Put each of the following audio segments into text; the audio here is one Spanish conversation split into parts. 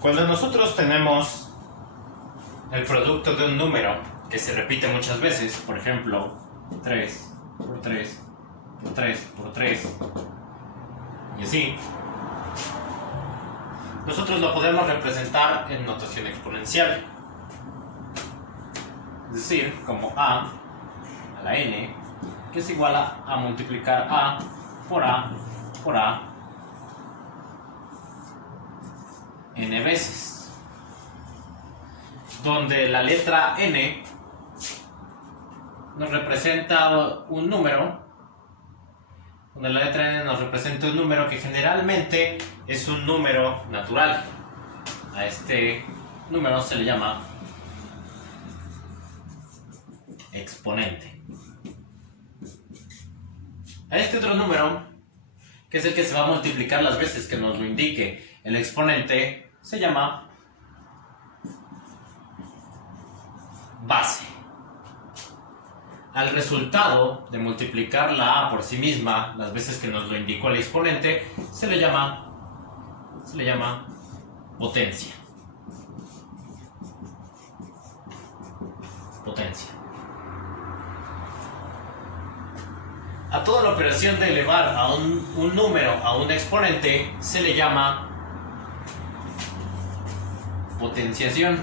Cuando nosotros tenemos el producto de un número que se repite muchas veces, por ejemplo, 3 por 3 por 3 por 3 y así, nosotros lo podemos representar en notación exponencial, es decir, como a la n, que es igual a multiplicar a por a por a n veces, donde la letra n nos representa un número, que generalmente es un número natural. A este número se le llama exponente. A este otro número, que es el que se va a multiplicar las veces que nos lo indique el exponente, se llama base. Al resultado de multiplicar la a por sí misma las veces que nos lo indicó el exponente se le llama potencia. A toda la operación de elevar a un número a un exponente se le llama potenciación.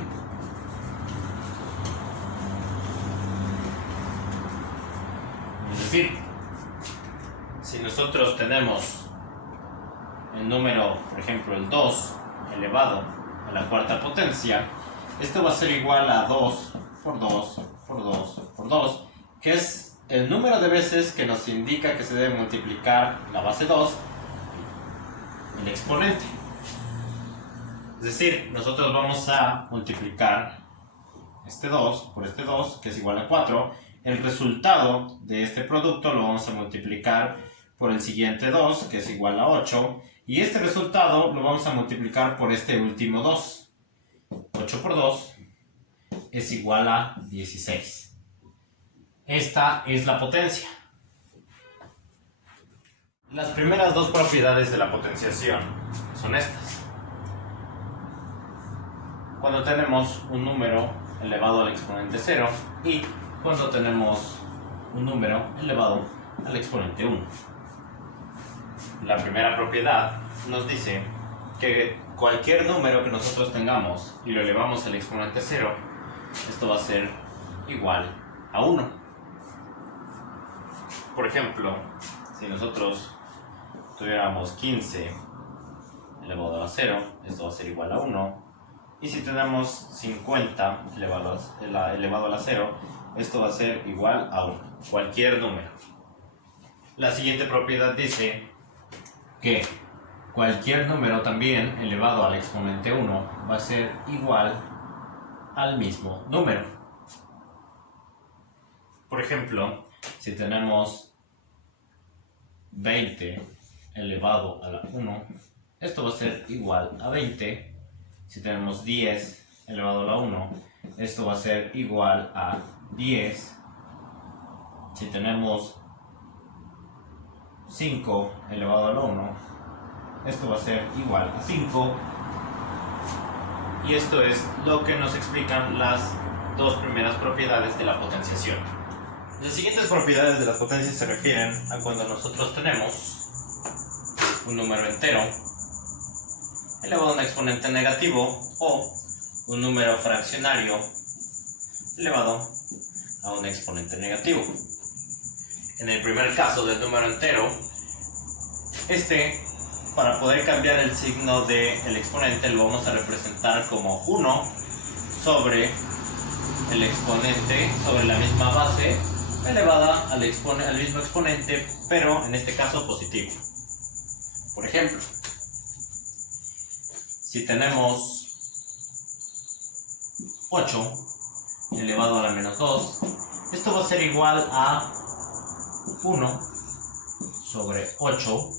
Es decir, si nosotros tenemos el número, por ejemplo, el 2 elevado a la cuarta potencia, esto va a ser igual a 2 por 2 por 2 por 2, que es el número de veces que nos indica que se debe multiplicar la base 2, el exponente. Es decir, nosotros vamos a multiplicar este 2 por este 2, que es igual a 4. El resultado de este producto lo vamos a multiplicar por el siguiente 2, que es igual a 8. Y este resultado lo vamos a multiplicar por este último 2. 8 por 2 es igual a 16. Esta es la potencia. Las primeras dos propiedades de la potenciación son estas. Cuando tenemos un número elevado al exponente 0 y cuando tenemos un número elevado al exponente 1. La primera propiedad nos dice que cualquier número que nosotros tengamos y lo elevamos al exponente 0, esto va a ser igual a 1. Por ejemplo, si nosotros tuviéramos 15 elevado a la 0, esto va a ser igual a 1. Y si tenemos 50 elevado a la 0, esto va a ser igual a 1. Cualquier número. La siguiente propiedad dice que cualquier número también elevado al exponente 1 va a ser igual al mismo número. Por ejemplo, si tenemos 20 elevado a la 1, esto va a ser igual a 20. Si tenemos 10 elevado a la 1, esto va a ser igual a 10. Si tenemos 5 elevado a la 1, esto va a ser igual a 5. Y esto es lo que nos explican las dos primeras propiedades de la potenciación. Las siguientes propiedades de la potencia se refieren a cuando nosotros tenemos un número entero elevado a un exponente negativo o un número fraccionario elevado a un exponente negativo. En el primer caso del número entero, para poder cambiar el signo del exponente, lo vamos a representar como 1 sobre el exponente, sobre la misma base, elevada al mismo exponente, pero en este caso positivo. Por ejemplo, si tenemos 8 elevado a la menos 2, esto va a ser igual a 1 sobre 8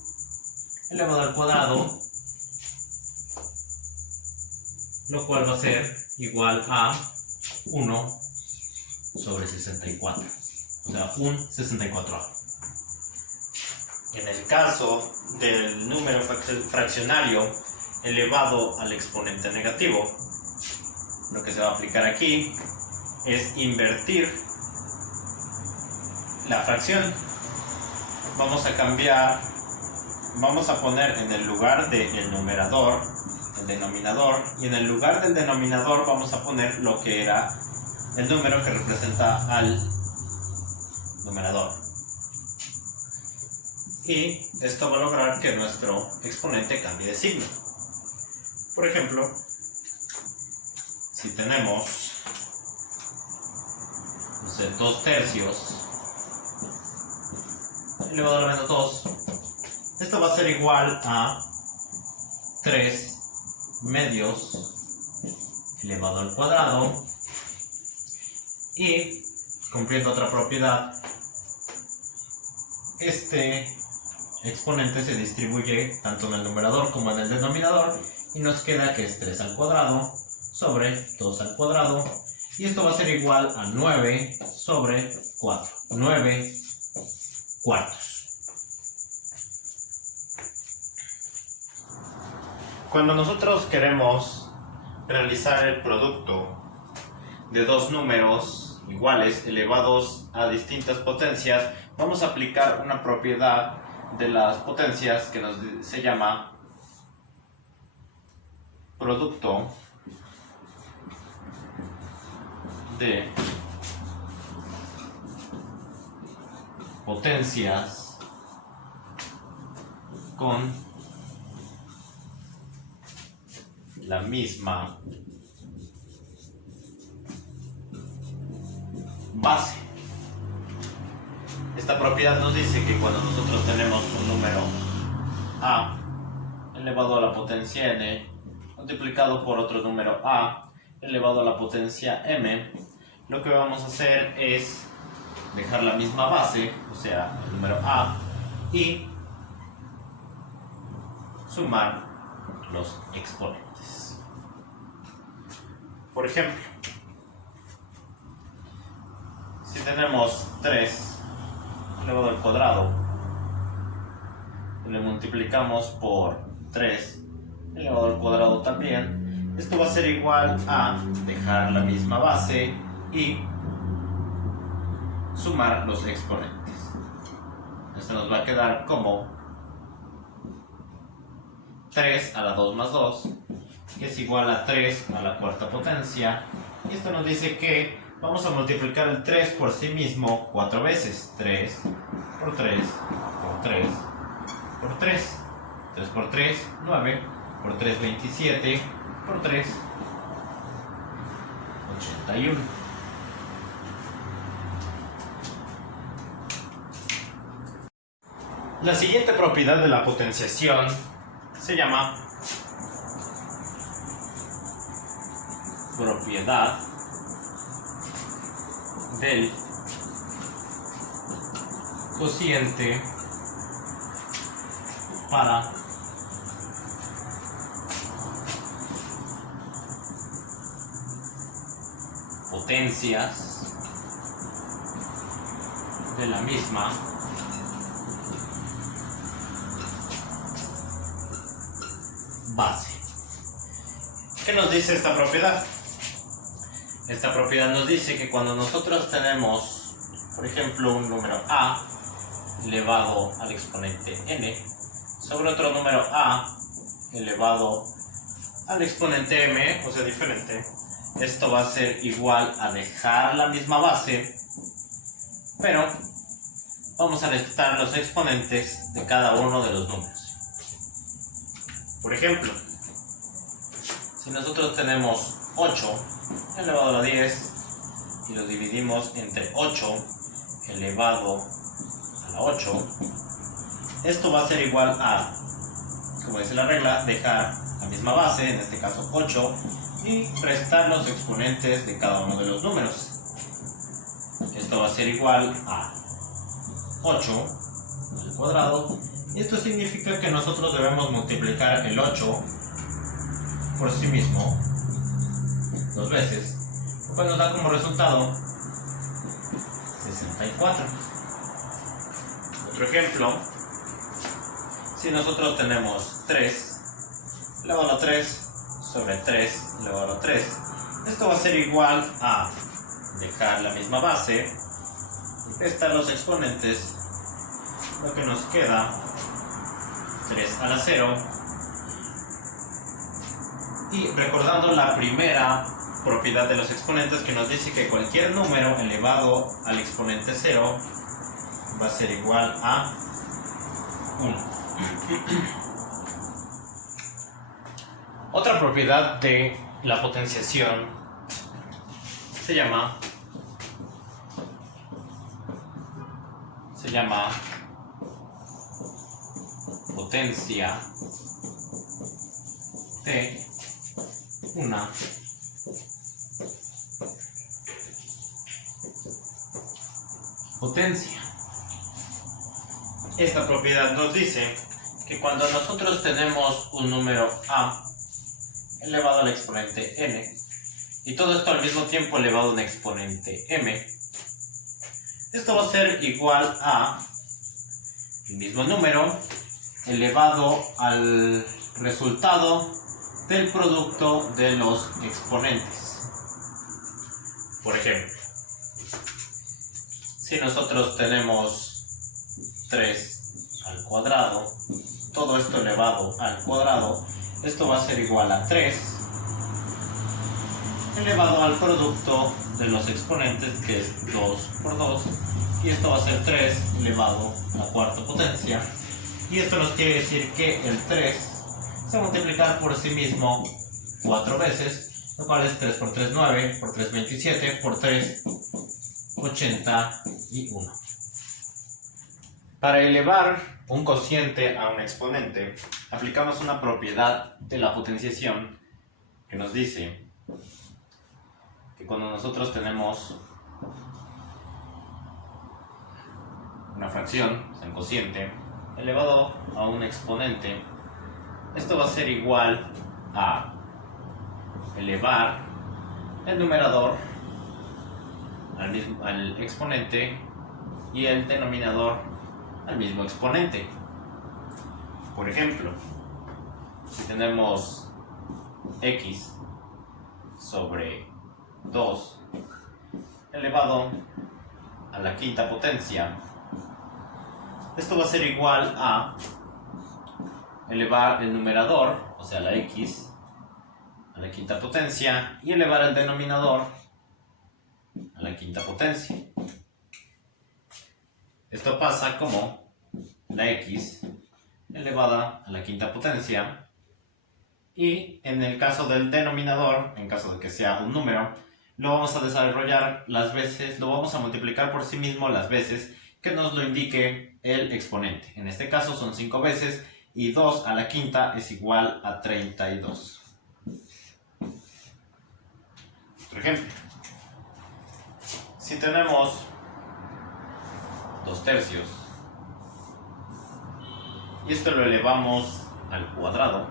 elevado al cuadrado, lo cual va a ser igual a 1 sobre 64, o sea, un 64. En el caso del número fraccionario elevado al exponente negativo. Lo que se va a aplicar aquí es invertir la fracción. Vamos a cambiar, vamos a poner en el lugar del numerador el denominador, y en el lugar del denominador vamos a poner lo que era el número que representa al numerador. Y esto va a lograr que nuestro exponente cambie de signo. Por ejemplo, si tenemos, no sé, 2 tercios elevado a la menos 2, esto va a ser igual a 3 medios elevado al cuadrado, y cumpliendo otra propiedad, este exponente se distribuye tanto en el numerador como en el denominador, y nos queda que es 3 al cuadrado sobre 2 al cuadrado, y esto va a ser igual a 9 sobre 4, 9 cuartos. Cuando nosotros queremos realizar el producto de dos números iguales elevados a distintas potencias, vamos a aplicar una propiedad de las potencias que se llama producto de potencias con la misma base. Esta propiedad nos dice que cuando nosotros tenemos un número a elevado a la potencia n multiplicado por otro número a elevado a la potencia m, lo que vamos a hacer es dejar la misma base, o sea, el número a, y sumar los exponentes. Por ejemplo, si tenemos 3 elevado al cuadrado y le multiplicamos por 3 elevado al cuadrado también, esto va a ser igual a dejar la misma base y sumar los exponentes. Esto nos va a quedar como 3 a la 2 más 2, que es igual a 3 a la cuarta potencia, y esto nos dice que vamos a multiplicar el 3 por sí mismo 4 veces. 3 por 3 por 3 por 3. 3 por 3, 9. Por 3, 27. Por 3, 81. La siguiente propiedad de la potenciación se llama propiedad del cociente para potencias de la misma base. ¿Qué nos dice esta propiedad? Esta propiedad nos dice que cuando nosotros tenemos, por ejemplo, un número a elevado al exponente n sobre otro número a elevado al exponente m, o sea, diferente, esto va a ser igual a dejar la misma base, pero vamos a restar los exponentes de cada uno de los números. Por ejemplo, si nosotros tenemos 8 elevado a la 10 y lo dividimos entre 8 elevado a la 8, esto va a ser igual a, como dice la regla, dejar la misma base, en este caso 8, y restar los exponentes de cada uno de los números. Esto va a ser igual a 8 al cuadrado, y esto significa que nosotros debemos multiplicar el 8 por sí mismo 2 veces, lo cual nos da como resultado 64. Otro ejemplo, si nosotros tenemos 3 elevado a 3 sobre 3 elevado a 3. Esto va a ser igual a dejar la misma base y restar los exponentes, lo que nos queda 3 a la 0. Y recordando la primera propiedad de los exponentes que nos dice que cualquier número elevado al exponente 0 va a ser igual a 1. Otra propiedad de la potenciación se llama potencia de una potencia. Esta propiedad nos dice que cuando nosotros tenemos un número a elevado al exponente n y todo esto al mismo tiempo elevado a un exponente m, esto va a ser igual a el mismo número elevado al resultado del producto de los exponentes. Por ejemplo, si nosotros tenemos 3 al cuadrado, todo esto elevado al cuadrado, esto va a ser igual a 3 elevado al producto de los exponentes, que es 2 por 2, y esto va a ser 3 elevado a la cuarta potencia, y esto nos quiere decir que el 3 se va a multiplicar por sí mismo 4 veces, lo cual es 3 por 3, 9, por 3, 27, por 3, 81. Para elevar un cociente a un exponente, aplicamos una propiedad de la potenciación que nos dice que cuando nosotros tenemos una fracción, o sea, un cociente, elevado a un exponente, esto va a ser igual a elevar el numerador al exponente y el denominador al mismo exponente. Por ejemplo, si tenemos x sobre 2 elevado a la quinta potencia, esto va a ser igual a elevar el numerador, o sea la x, a la quinta potencia y elevar el denominador a la quinta potencia. Esto pasa como la x elevada a la quinta potencia, y en el caso del denominador, en caso de que sea un número, lo vamos a desarrollar las veces, lo vamos a multiplicar por sí mismo las veces que nos lo indique el exponente. En este caso son 5 veces, y 2 a la quinta es igual a 32. Por ejemplo, si tenemos 2 tercios y esto lo elevamos al cuadrado,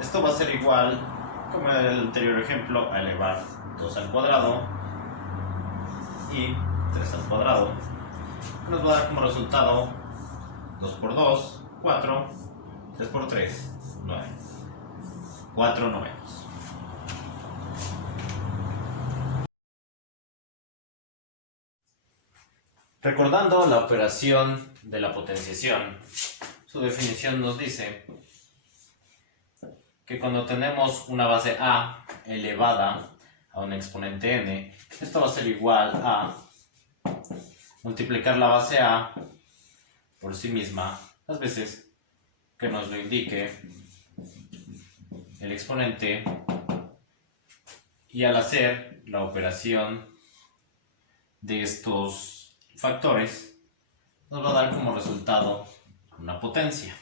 esto va a ser igual, como en el anterior ejemplo, a elevar 2 al cuadrado y 3 al cuadrado. Nos va a dar como resultado 2 por 2, 4, 3 por 3, 9. 4 novenos. Recordando la operación de la potenciación, su definición nos dice que cuando tenemos una base a elevada a un exponente n, esto va a ser igual a multiplicar la base a por sí misma las veces que nos lo indique el exponente, y al hacer la operación de estos factores nos va a dar como resultado una potencia.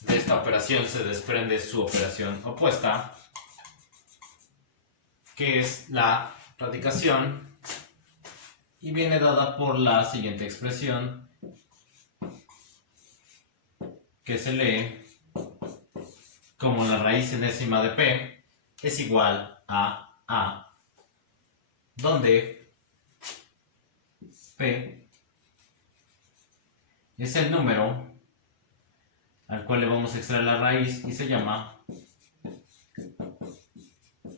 De esta operación se desprende su operación opuesta, que es la radicación, y viene dada por la siguiente expresión, que se lee como la raíz enésima de p es igual a, donde p es el número al cual le vamos a extraer la raíz y se llama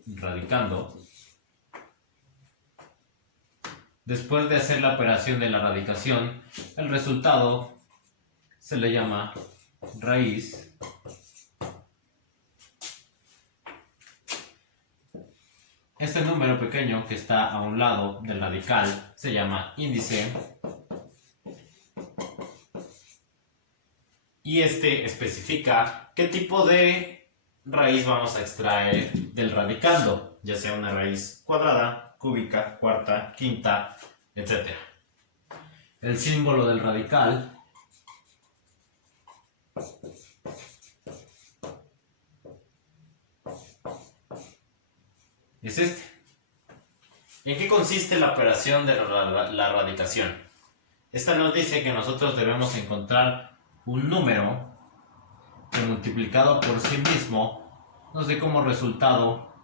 radicando. Después de hacer la operación de la radicación, el resultado se le llama raíz. Este número pequeño que está a un lado del radical se llama índice. Y este especifica qué tipo de raíz vamos a extraer del radicando, ya sea una raíz cuadrada, cúbica, cuarta, quinta, etc. El símbolo del radical es este. ¿En qué consiste la operación de la radicación? Esta nos dice que nosotros debemos encontrar un número que multiplicado por sí mismo nos dé como resultado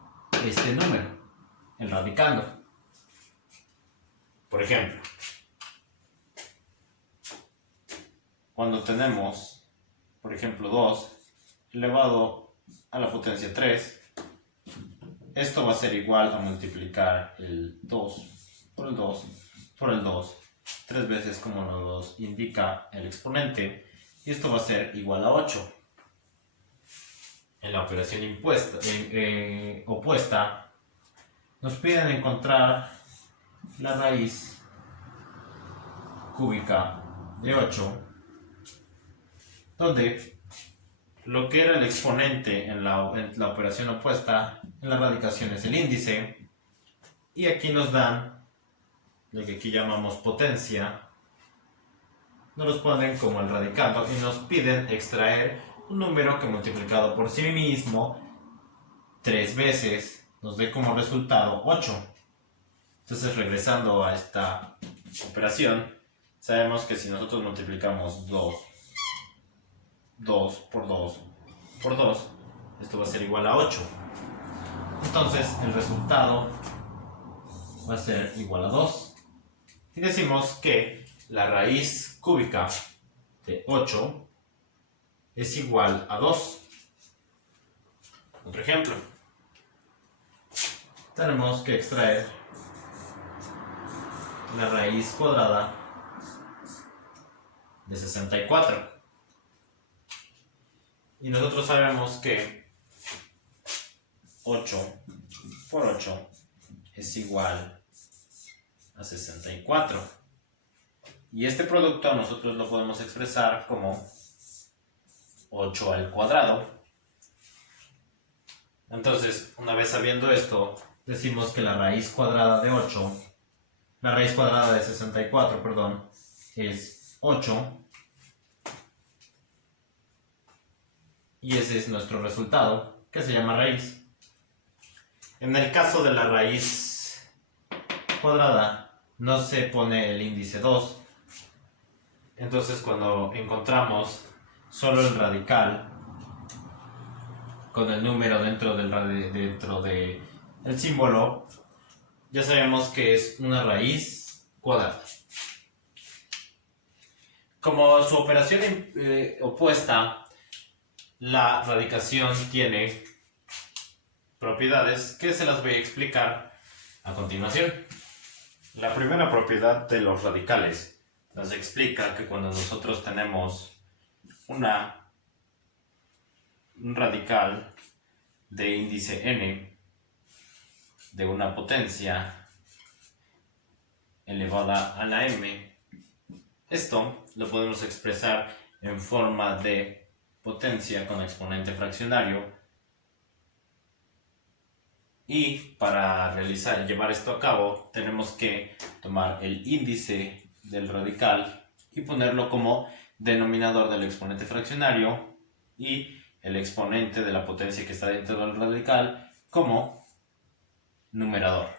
este número, el radicando. Por ejemplo, cuando tenemos, por ejemplo, 2 elevado a la potencia 3, esto va a ser igual a multiplicar el 2 por el 2 por el 2 3 veces como nos indica el exponente, y esto va a ser igual a 8. En la operación opuesta nos piden encontrar la raíz cúbica de 8, donde lo que era el exponente en la operación opuesta, en la radicación es el índice, y aquí nos dan lo que aquí llamamos potencia, nos los ponen como el radicando y nos piden extraer un número que multiplicado por sí mismo 3 veces nos dé como resultado 8. Entonces, regresando a esta operación, sabemos que si nosotros multiplicamos 2 por 2 por 2, esto va a ser igual a 8. Entonces, el resultado va a ser igual a 2. Y decimos que la raíz cúbica de 8 es igual a 2. Otro ejemplo. Tenemos que extraer la raíz cuadrada de 64. Y nosotros sabemos que 8 por 8 es igual a 64. Y este producto nosotros lo podemos expresar como 8 al cuadrado. Entonces, una vez sabiendo esto, decimos que la raíz cuadrada de 8, la raíz cuadrada de 64, perdón, es 8. Y ese es nuestro resultado, que se llama raíz. En el caso de la raíz cuadrada, no se pone el índice 2. Entonces, cuando encontramos solo el radical con el número dentro del símbolo, ya sabemos que es una raíz cuadrada. Como su operación opuesta, la radicación tiene propiedades que se las voy a explicar a continuación. La primera propiedad de los radicales nos explica que cuando nosotros tenemos un radical de índice n de una potencia elevada a la m, esto lo podemos expresar en forma de potencia con exponente fraccionario, y para llevar esto a cabo tenemos que tomar el índice del radical y ponerlo como denominador del exponente fraccionario y el exponente de la potencia que está dentro del radical como numerador.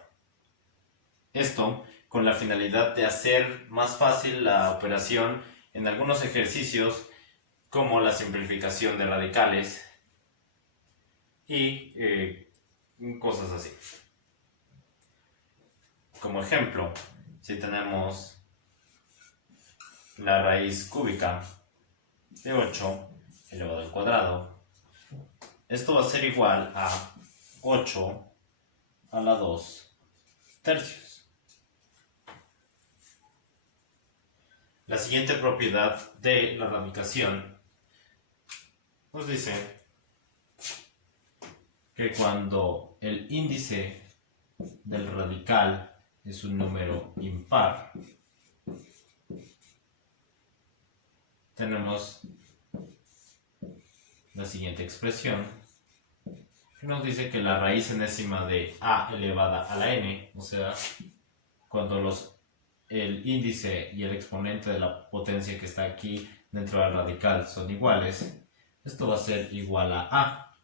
Esto con la finalidad de hacer más fácil la operación en algunos ejercicios como la simplificación de radicales y cosas así. Como ejemplo, si tenemos la raíz cúbica de 8 elevado al cuadrado. Esto va a ser igual a 8 a la 2 tercios. La siguiente propiedad de la radicación nos dice que cuando el índice del radical es un número impar, tenemos la siguiente expresión que nos dice que la raíz enésima de a elevada a la n, o sea, cuando el índice y el exponente de la potencia que está aquí dentro del radical son iguales, esto va a ser igual a a.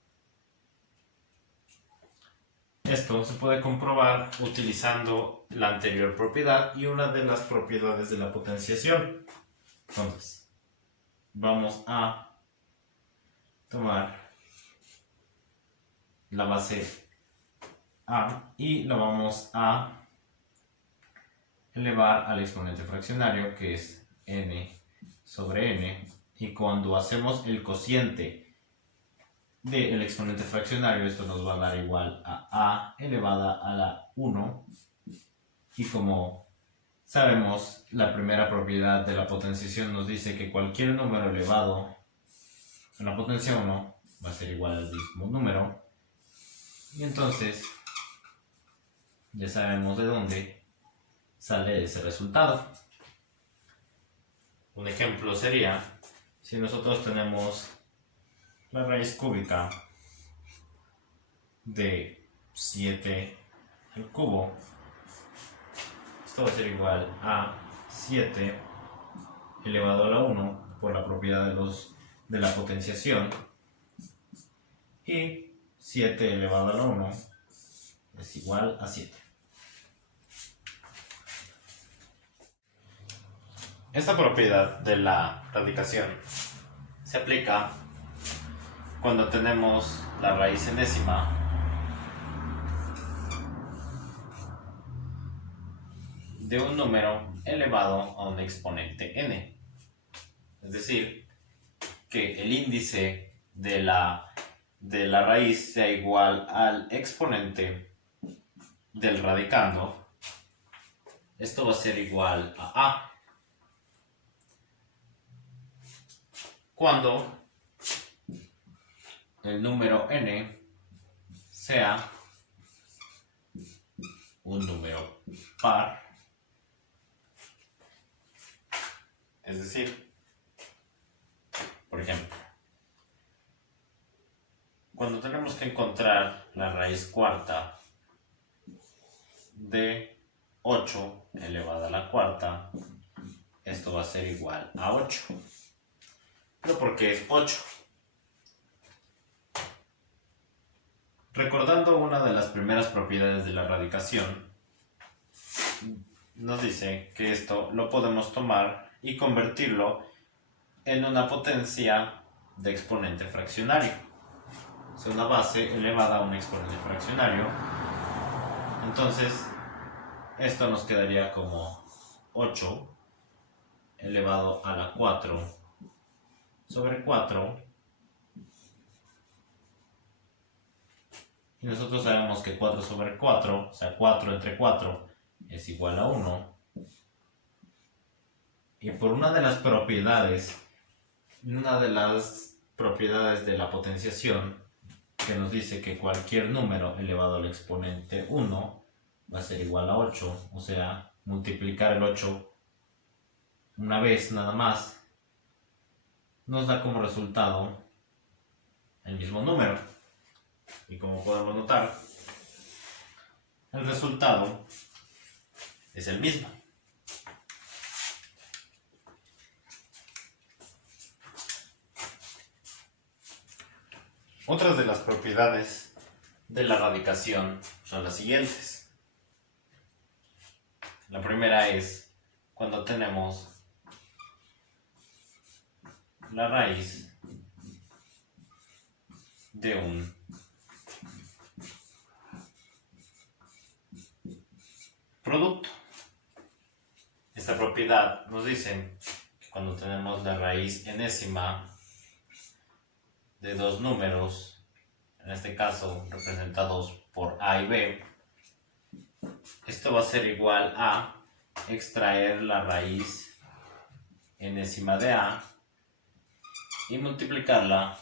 Esto se puede comprobar utilizando la anterior propiedad y una de las propiedades de la potenciación. Entonces, vamos a tomar la base a y lo vamos a elevar al exponente fraccionario, que es n sobre n, y cuando hacemos el cociente del exponente fraccionario, esto nos va a dar igual a elevada a la 1, y como sabemos, la primera propiedad de la potenciación nos dice que cualquier número elevado en la potencia 1 va a ser igual al mismo número, y entonces ya sabemos de dónde sale ese resultado. Un ejemplo sería, si nosotros tenemos la raíz cúbica de 7 al cubo, esto va a ser igual a 7 elevado a la 1 por la propiedad de la potenciación, y 7 elevado a la 1 es igual a 7. Esta propiedad de la radicación se aplica cuando tenemos la raíz enésima de un número elevado a un exponente n. Es decir, que el índice de la raíz sea igual al exponente del radicando. Esto va a ser igual a a. Cuando el número n sea un número par, es decir, por ejemplo, cuando tenemos que encontrar la raíz cuarta de 8 elevada a la cuarta, esto va a ser igual a 8. ¿Pero por qué es 8? Recordando una de las primeras propiedades de la radicación, nos dice que esto lo podemos tomar y convertirlo en una potencia de exponente fraccionario. O sea, una base elevada a un exponente fraccionario. Entonces, esto nos quedaría como 8 elevado a la 4 sobre 4. Y nosotros sabemos que 4 sobre 4, o sea, 4 entre 4, es igual a 1. Y por una de las propiedades de la potenciación, que nos dice que cualquier número elevado al exponente 1 va a ser igual a 8, o sea, multiplicar el 8 una vez nada más, nos da como resultado el mismo número. Y como podemos notar, el resultado es el mismo. Otras de las propiedades de la radicación son las siguientes. La primera es cuando tenemos la raíz de un producto. Esta propiedad nos dice que cuando tenemos la raíz enésima de dos números, en este caso representados por A y B, esto va a ser igual a extraer la raíz enésima de A y multiplicarla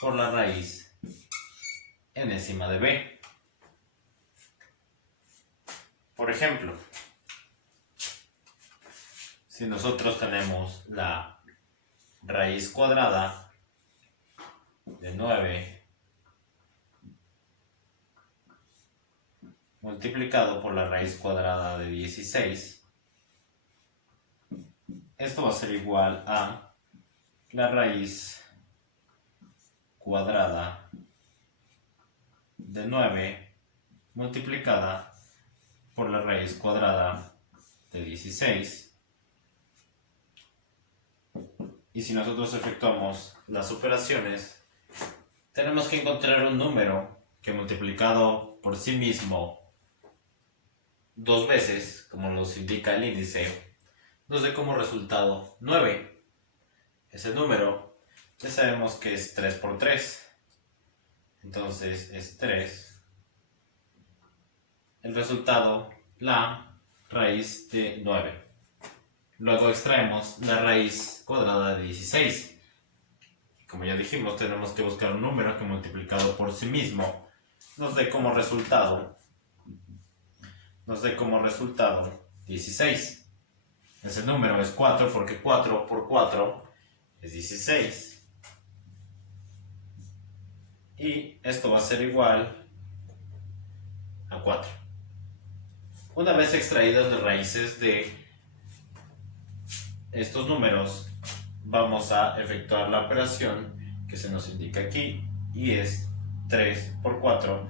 por la raíz enésima de B. Por ejemplo, si nosotros tenemos la raíz cuadrada de 9 multiplicado por la raíz cuadrada de 16, esto va a ser igual a la raíz cuadrada de 9 multiplicada por la raíz cuadrada de 16. Y si nosotros efectuamos las operaciones, tenemos que encontrar un número que multiplicado por sí mismo dos veces, como nos indica el índice, nos dé como resultado 9. Ese número ya sabemos que es 3 por 3. Entonces es 3. El resultado, la raíz de 9. Luego extraemos la raíz cuadrada de 16. Como ya dijimos, tenemos que buscar un número que multiplicado por sí mismo nos dé como resultado 16. Ese número es 4 porque 4 por 4 es 16. Y esto va a ser igual a 4. Una vez extraídas las raíces de estos números, vamos a efectuar la operación que se nos indica aquí, y es 3 por 4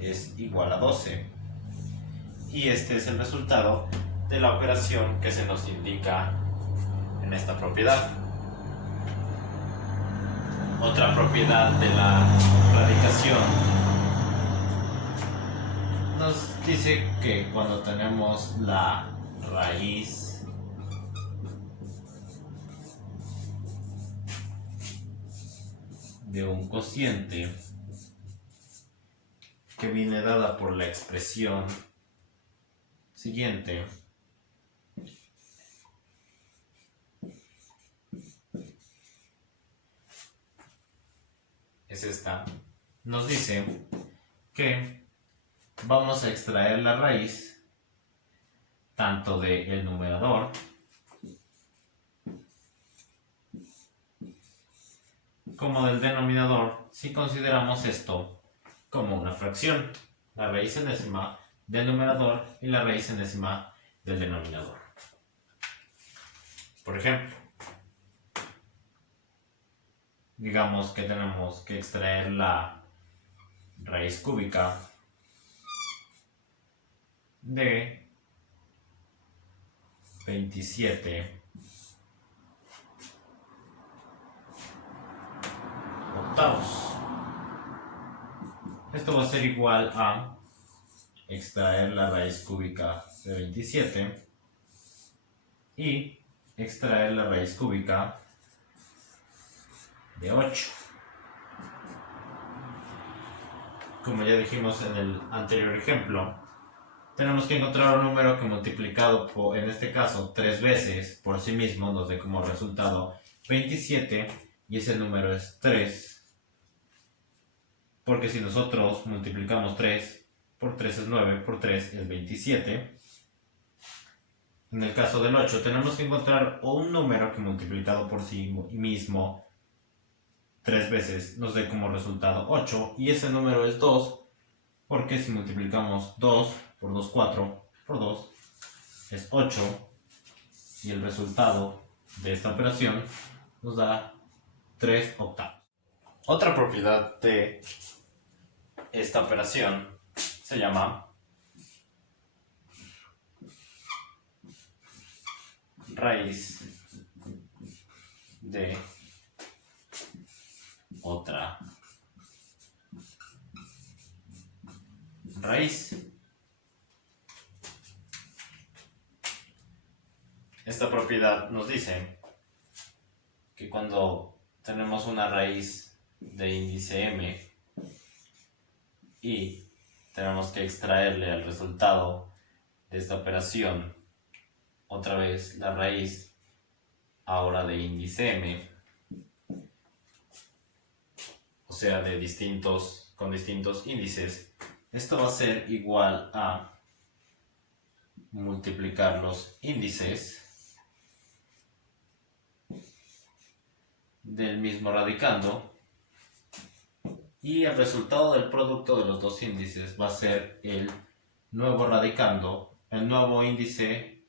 es igual a 12. Y este es el resultado de la operación que se nos indica en esta propiedad. Otra propiedad de la radicación nos dice que cuando tenemos la raíz de un cociente que viene dada por la expresión siguiente, es esta, nos dice que vamos a extraer la raíz tanto del numerador como del denominador si consideramos esto como una fracción, la raíz enésima del numerador y la raíz enésima del denominador. Por ejemplo, digamos que tenemos que extraer la raíz cúbica de 27 octavos. Esto va a ser igual a extraer la raíz cúbica de 27 y extraer la raíz cúbica de 8. Como ya dijimos en el anterior ejemplo, tenemos que encontrar un número que multiplicado por, en este caso, 3 veces por sí mismo nos dé como resultado 27, y ese número es 3. Porque si nosotros multiplicamos 3 por 3 es 9, por 3 es 27. En el caso del 8 tenemos que encontrar un número que multiplicado por sí mismo 3 veces nos dé como resultado 8, y ese número es 2, porque si multiplicamos 2 por 2, 4 por 2 es 8, y el resultado de esta operación nos da 3 octavos. Otra propiedad de esta operación se llama raíz de otra raíz. Esta propiedad nos dice que cuando tenemos una raíz de índice m y tenemos que extraerle al resultado de esta operación otra vez la raíz ahora de índice m, o sea con distintos índices. Esto va a ser igual a multiplicar los índices del mismo radicando y el resultado del producto de los dos índices va a ser el nuevo radicando, el nuevo índice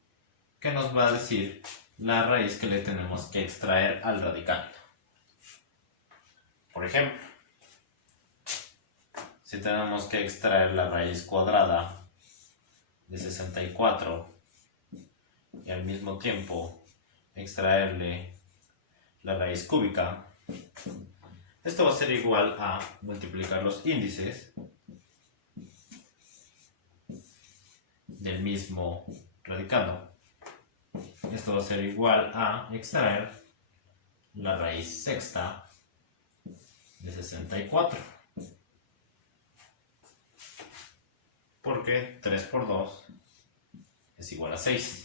que nos va a decir la raíz que le tenemos que extraer al radicando. Por ejemplo, si tenemos que extraer la raíz cuadrada de 64 y al mismo tiempo extraerle la raíz cúbica, esto va a ser igual a multiplicar los índices del mismo radicando. Esto va a ser igual a extraer la raíz sexta de 64. Porque 3 por 2 es igual a 6.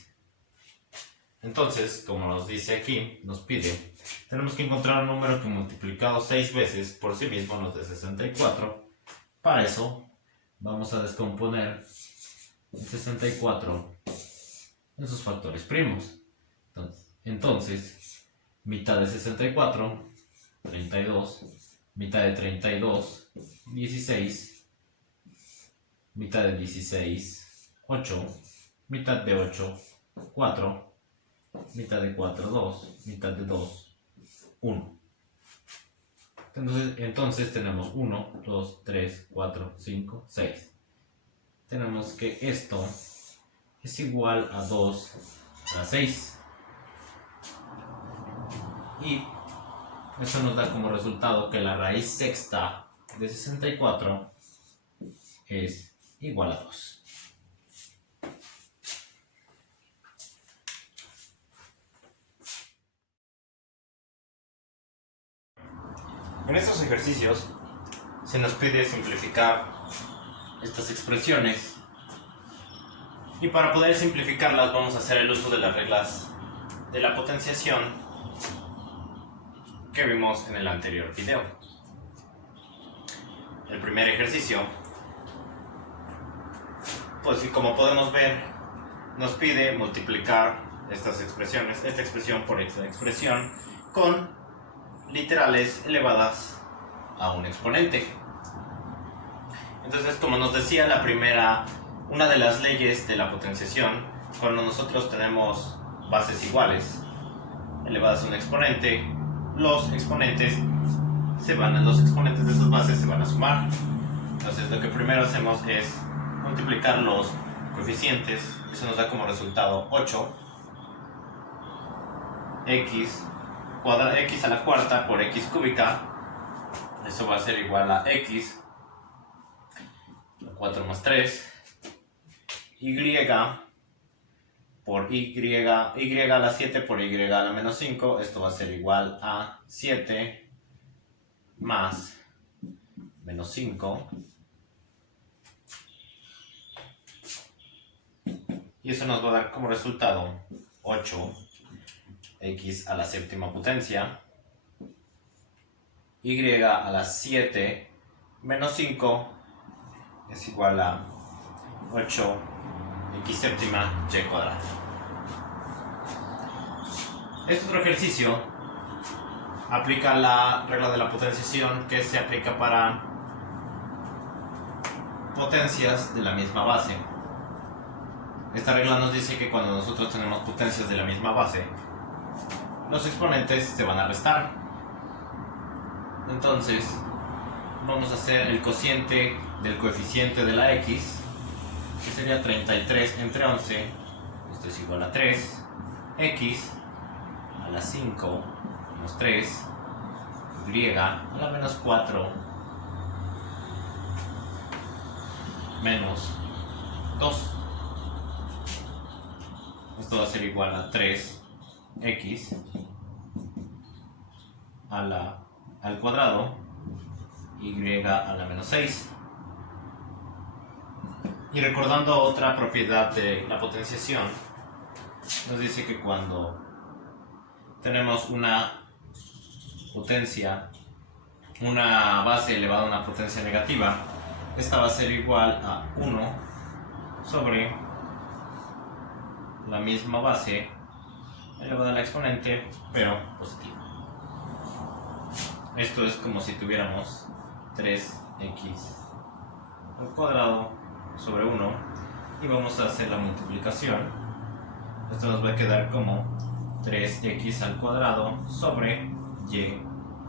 Entonces, como nos dice aquí, nos pide, tenemos que encontrar un número que multiplicado 6 veces por sí mismo nos dé 64. Para eso, vamos a descomponer el 64 en sus factores primos. Entonces, mitad de 64, 32, mitad de 32, 16, mitad de 16, 8, mitad de 8, 4, mitad de 4, 2, mitad de 2, 1. Entonces tenemos 1, 2, 3, 4, 5, 6. Tenemos que esto es igual a 2 a la 6. Y eso nos da como resultado que la raíz sexta de 64 es igual a 2. En estos ejercicios se nos pide simplificar estas expresiones y para poder simplificarlas vamos a hacer el uso de las reglas de la potenciación que vimos en el anterior video. El primer ejercicio, pues como podemos ver, nos pide multiplicar estas expresiones, esta expresión por esta expresión con literales elevadas a un exponente. Entonces, como nos decía una de las leyes de la potenciación, cuando nosotros tenemos bases iguales elevadas a un exponente, los exponentes de esas bases se van a sumar. Entonces, lo que primero hacemos es multiplicar los coeficientes. Eso nos da como resultado 8 x a la cuarta por x cúbica. Eso va a ser igual a x 4 más 3 y por y a la 7 por y a la menos 5. Esto va a ser igual a 7 más menos 5. Y eso nos va a dar como resultado 8x a la séptima potencia, y a la 7 menos 5 es igual a 8x séptima y cuadrada. Este otro ejercicio aplica la regla de la potenciación que se aplica para potencias de la misma base. Esta regla nos dice que cuando nosotros tenemos potencias de la misma base, los exponentes se van a restar. Entonces, vamos a hacer el cociente del coeficiente de la x, que sería 33 entre 11. Esto es igual a 3. X a la 5 menos 3. Y a la menos 4 menos 2. Esto va a ser igual a 3x al cuadrado y a la menos 6. Y recordando otra propiedad de la potenciación, nos dice que cuando tenemos una potencia, una base elevada a una potencia negativa, esta va a ser igual a 1 sobre la misma base elevada a la exponente, pero positiva. Esto es como si tuviéramos 3x al cuadrado sobre 1 y vamos a hacer la multiplicación. Esto nos va a quedar como 3x al cuadrado sobre y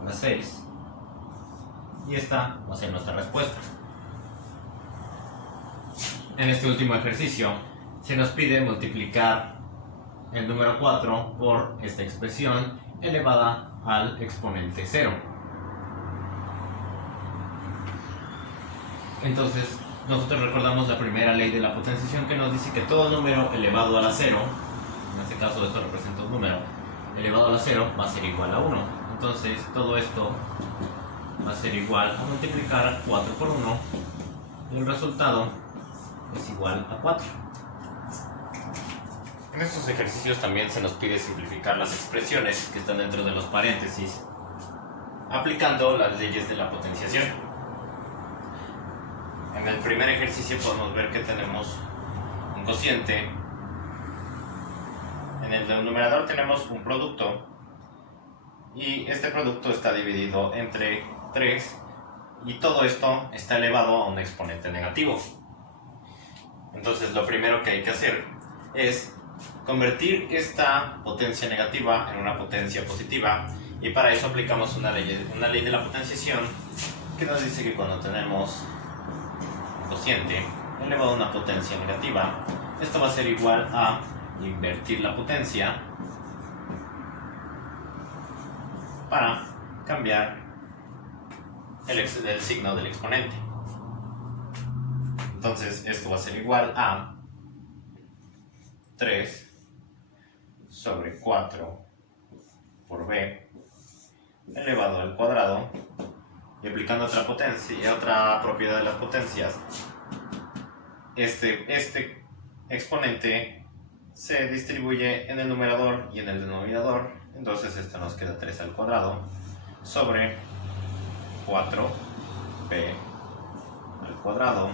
a la 6, y esta va a ser nuestra respuesta. En este último ejercicio se nos pide multiplicar el número 4 por esta expresión elevada al exponente 0. Entonces, nosotros recordamos la primera ley de la potenciación, que nos dice que todo número elevado a la 0, en este caso esto representa un número elevado a la 0, va a ser igual a 1. Entonces, todo esto va a ser igual a multiplicar 4 por 1, y el resultado es igual a 4. En estos ejercicios también se nos pide simplificar las expresiones que están dentro de los paréntesis, aplicando las leyes de la potenciación. En el primer ejercicio podemos ver que tenemos un cociente. En el del numerador tenemos un producto, y este producto está dividido entre 3, y todo esto está elevado a un exponente negativo. Entonces lo primero que hay que hacer es convertir esta potencia negativa en una potencia positiva, y para eso aplicamos una ley de la potenciación que nos dice que cuando tenemos un cociente elevado a una potencia negativa, esto va a ser igual a invertir la potencia para cambiar el signo del exponente. Entonces esto va a ser igual a 3 sobre 4 por b elevado al cuadrado, y aplicando otra potencia, otra propiedad de las potencias, este exponente se distribuye en el numerador y en el denominador. Entonces esto nos queda 3 al cuadrado sobre 4b al cuadrado,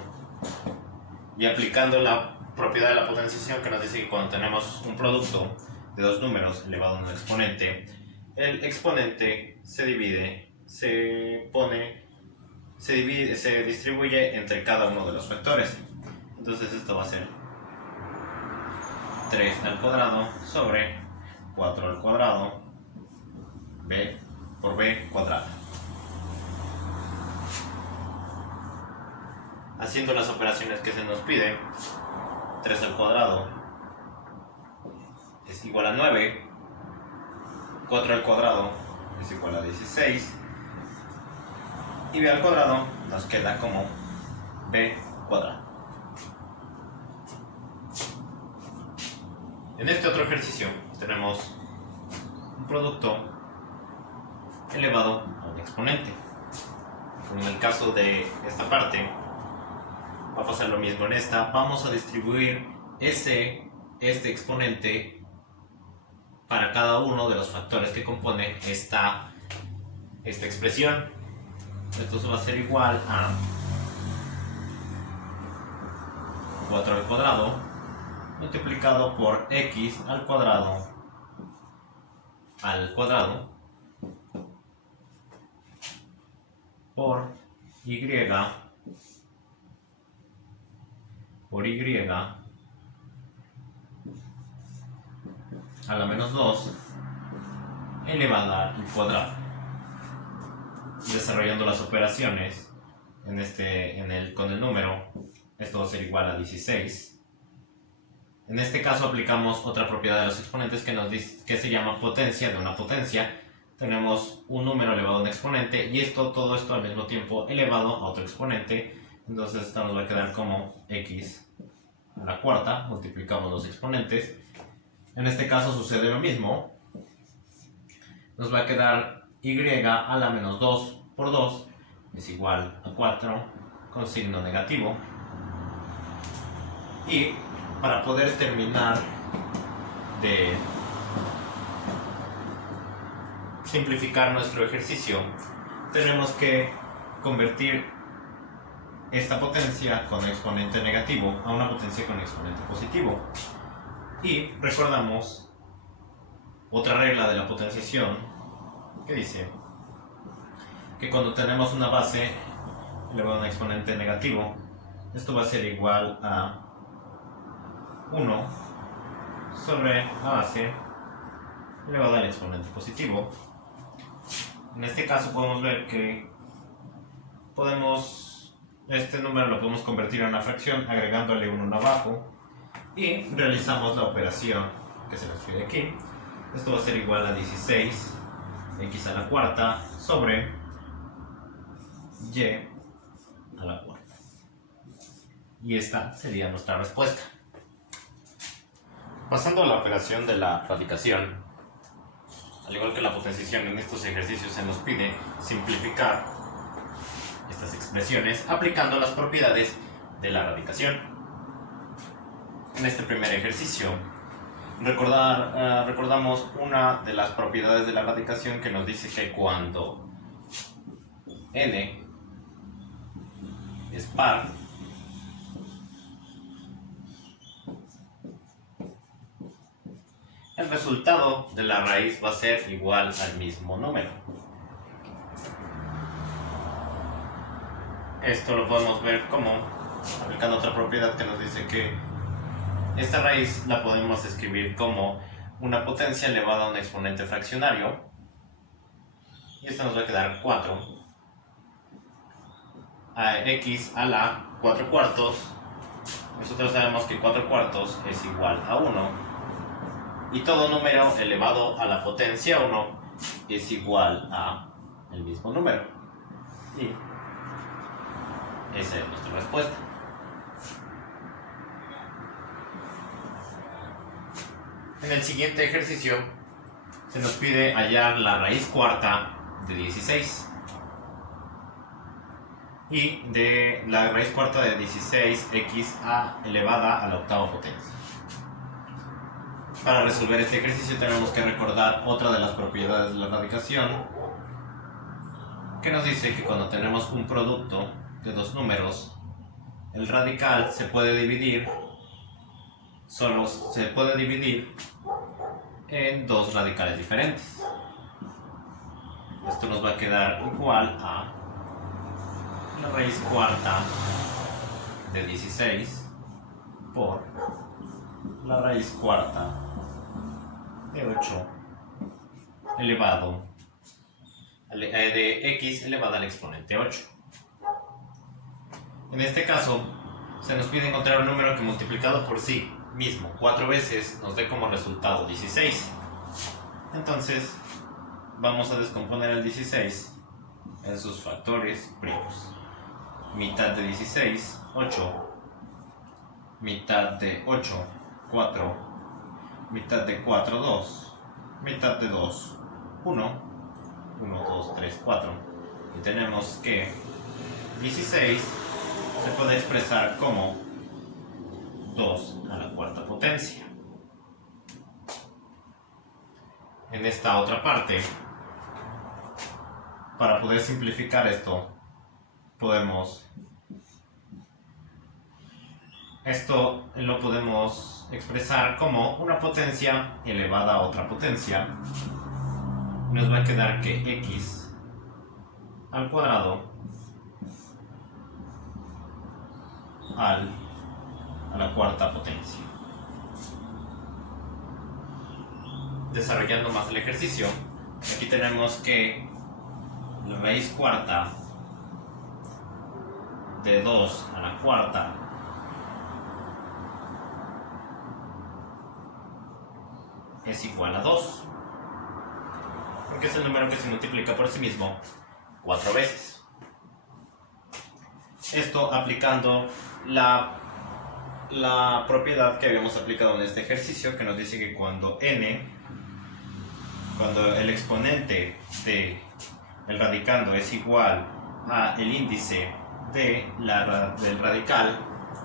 y aplicando la propiedad de la potenciación, que nos dice que cuando tenemos un producto de dos números elevado a un exponente, el exponente se distribuye entre cada uno de los factores. Entonces esto va a ser 3 al cuadrado sobre 4 al cuadrado b por b cuadrado. Haciendo las operaciones que se nos pide, 3 al cuadrado es igual a 9, 4 al cuadrado es igual a 16, y b al cuadrado nos queda como b cuadrado. En este otro ejercicio tenemos un producto elevado a un exponente. En el caso de esta parte va a pasar lo mismo. En esta vamos a distribuir este exponente para cada uno de los factores que compone esta expresión. Esto va a ser igual a 4 al cuadrado multiplicado por x al cuadrado por y a la menos 2 elevada al cuadrado. Desarrollando las operaciones con el número, esto va a ser igual a 16. En este caso aplicamos otra propiedad de los exponentes que se llama potencia de una potencia. Tenemos un número elevado a un exponente, y todo esto al mismo tiempo elevado a otro exponente. Entonces esto nos va a quedar como x a la cuarta, multiplicamos los exponentes. En este caso sucede lo mismo. Nos va a quedar y a la menos 2 por 2 es igual a 4 con signo negativo. Y para poder terminar de simplificar nuestro ejercicio, tenemos que convertir esta potencia con exponente negativo a una potencia con exponente positivo. Y recordamos otra regla de la potenciación que dice que cuando tenemos una base elevada a un exponente negativo, esto va a ser igual a 1 sobre la base elevado al exponente positivo. En este caso podemos ver que este número lo podemos convertir en una fracción agregándole un 1 abajo y realizamos la operación que se nos pide aquí. Esto va a ser igual a 16 x a la cuarta sobre y a la cuarta. Y esta sería nuestra respuesta. Pasando a la operación de la radicación, al igual que la potenciación, en estos ejercicios se nos pide simplificar estas expresiones aplicando las propiedades de la radicación. En este primer ejercicio recordamos una de las propiedades de la radicación que nos dice que cuando n es par, el resultado de la raíz va a ser igual al mismo número. Esto lo podemos ver como aplicando otra propiedad que nos dice que esta raíz la podemos escribir como una potencia elevada a un exponente fraccionario. Y esto nos va a quedar 4 a x a la 4 cuartos. Nosotros sabemos que 4 cuartos es igual a 1. Y todo número elevado a la potencia 1 es igual a el mismo número. Y esa es nuestra respuesta. En el siguiente ejercicio se nos pide hallar la raíz cuarta de 16. Y de la raíz cuarta de 16x elevada a la octava potencia. Para resolver este ejercicio tenemos que recordar otra de las propiedades de la radicación, que nos dice que cuando tenemos un producto de dos números, el radical se puede dividir en dos radicales diferentes. Esto nos va a quedar igual a la raíz cuarta de 16 por la raíz cuarta de 8 elevado de x elevado al exponente 8. En este caso se nos pide encontrar un número que multiplicado por sí mismo 4 veces nos dé como resultado 16. Entonces vamos a descomponer el 16 en sus factores primos. Mitad de 16, 8. Mitad de 8, 4. Mitad de 4, 2. Mitad de 2, 1. 1, 2, 3, 4. Y tenemos que 16 se puede expresar como 2 a la cuarta potencia. En esta otra parte, para poder simplificar esto, lo podemos expresar como una potencia elevada a otra potencia. Nos va a quedar que x al cuadrado a la cuarta potencia. Desarrollando más el ejercicio, aquí tenemos que la raíz cuarta de 2 a la cuarta es igual a 2, porque es el número que se multiplica por sí mismo 4 veces. Esto aplicando la propiedad que habíamos aplicado en este ejercicio, que nos dice que cuando el exponente del radicando es igual el índice del radical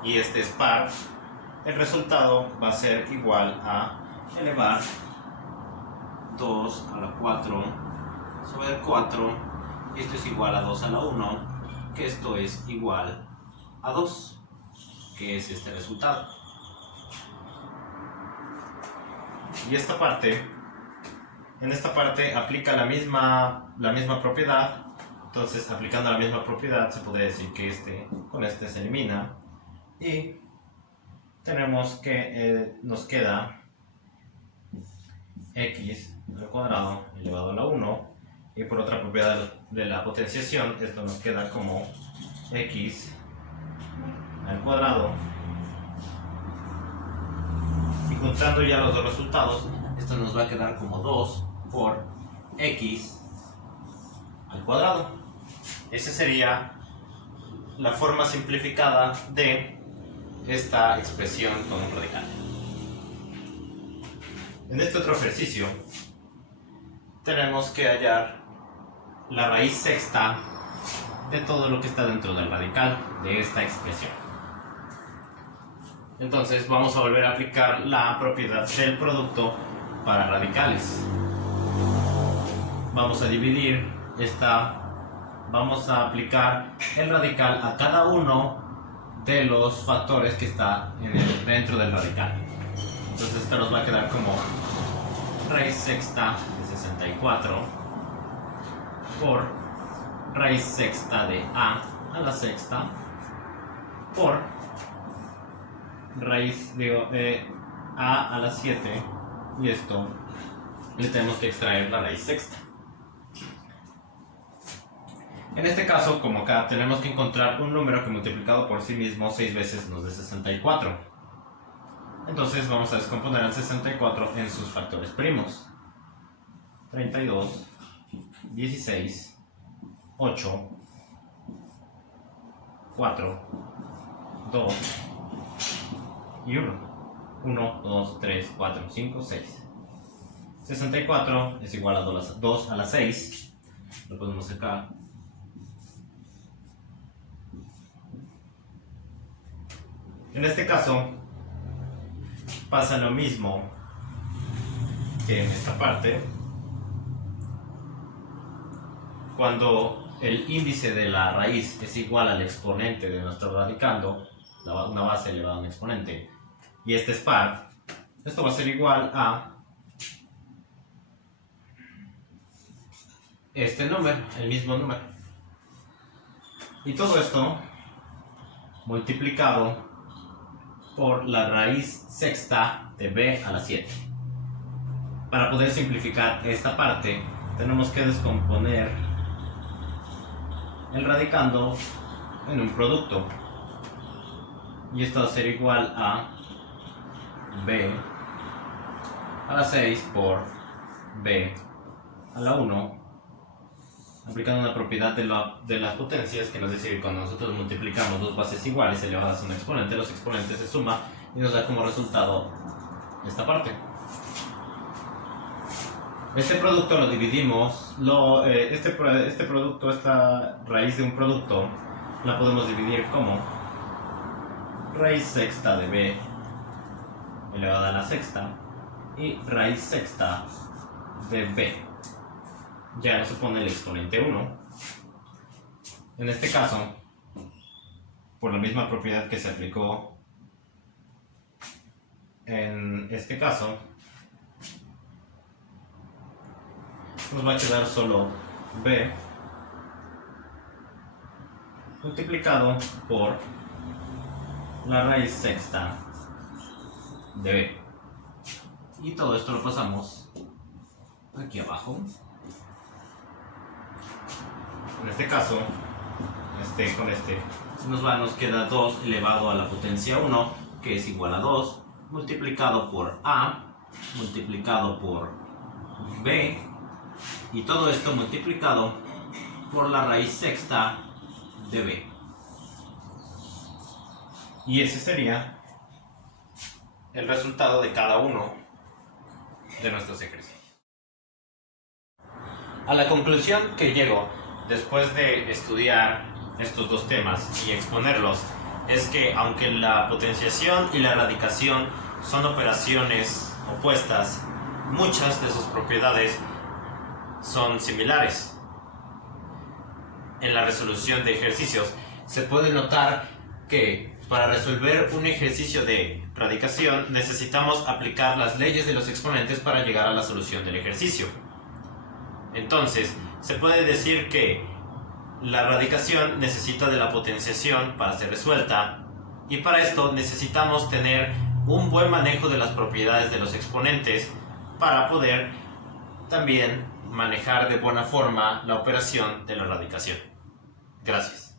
y este es par, el resultado va a ser igual a elevar 2 a la 4 sobre 4, y esto es igual a 2 a la 1, que esto es igual a 2, que es este resultado. Y en esta parte aplica la misma propiedad. Entonces, aplicando la misma propiedad, se podría decir que este con este se elimina y tenemos que nos queda x al cuadrado elevado a la 1, y por otra propiedad de la potenciación, esto nos queda como x al cuadrado, y juntando ya los dos resultados, esto nos va a quedar como 2 por x al cuadrado. Esa sería la forma simplificada de esta expresión con un radical. En este otro ejercicio tenemos que hallar la raíz sexta de todo lo que está dentro del radical de esta expresión. Entonces vamos a volver a aplicar la propiedad del producto para radicales. Vamos a aplicar el radical a cada uno de los factores que está dentro del radical. Entonces esto nos va a quedar como raíz sexta de 64 por raíz sexta de a la sexta por raíz de a la 7, y esto le tenemos que extraer la raíz sexta. En este caso, como acá, tenemos que encontrar un número que multiplicado por sí mismo 6 veces nos dé 64. Entonces vamos a descomponer el 64 en sus factores primos. 32, 16, 8, 4, 2 y 1. 1, 2, 3, 4, 5, 6. 64 es igual a 2 a la 6. Lo ponemos acá. En este caso pasa lo mismo que en esta parte. Cuando el índice de la raíz es igual al exponente de nuestro radicando, una base elevada a un exponente, y este es par, esto va a ser igual a este número, el mismo número. Y todo esto multiplicado por la raíz sexta de b a la 7. Para poder simplificar esta parte, tenemos que descomponer el radicando en un producto. Y esto va a ser igual a b a la 6 por b a la 1, aplicando una propiedad de las potencias, que nos dice que cuando nosotros multiplicamos dos bases iguales elevadas a un exponente, los exponentes se suman y nos da como resultado esta parte. Este producto lo dividimos, este producto, esta raíz de un producto, la podemos dividir como raíz sexta de b elevada a la sexta y raíz sexta de b. Ya no se pone el exponente 1. En este caso, por la misma propiedad que se aplicó en este caso, nos va a quedar solo b multiplicado por la raíz sexta de b. Y todo esto lo pasamos aquí abajo. En este caso, nos queda 2 elevado a la potencia 1, que es igual a 2, multiplicado por a, multiplicado por b, y todo esto multiplicado por la raíz sexta de b. Y ese sería el resultado de cada uno de nuestros ejercicios. A la conclusión que llego después de estudiar estos dos temas y exponerlos, es que aunque la potenciación y la radicación son operaciones opuestas, muchas de sus propiedades son similares. En la resolución de ejercicios se puede notar que para resolver un ejercicio de radicación necesitamos aplicar las leyes de los exponentes para llegar a la solución del ejercicio. Entonces, se puede decir que la radicación necesita de la potenciación para ser resuelta, y para esto necesitamos tener un buen manejo de las propiedades de los exponentes para poder también manejar de buena forma la operación de la radicación. Gracias.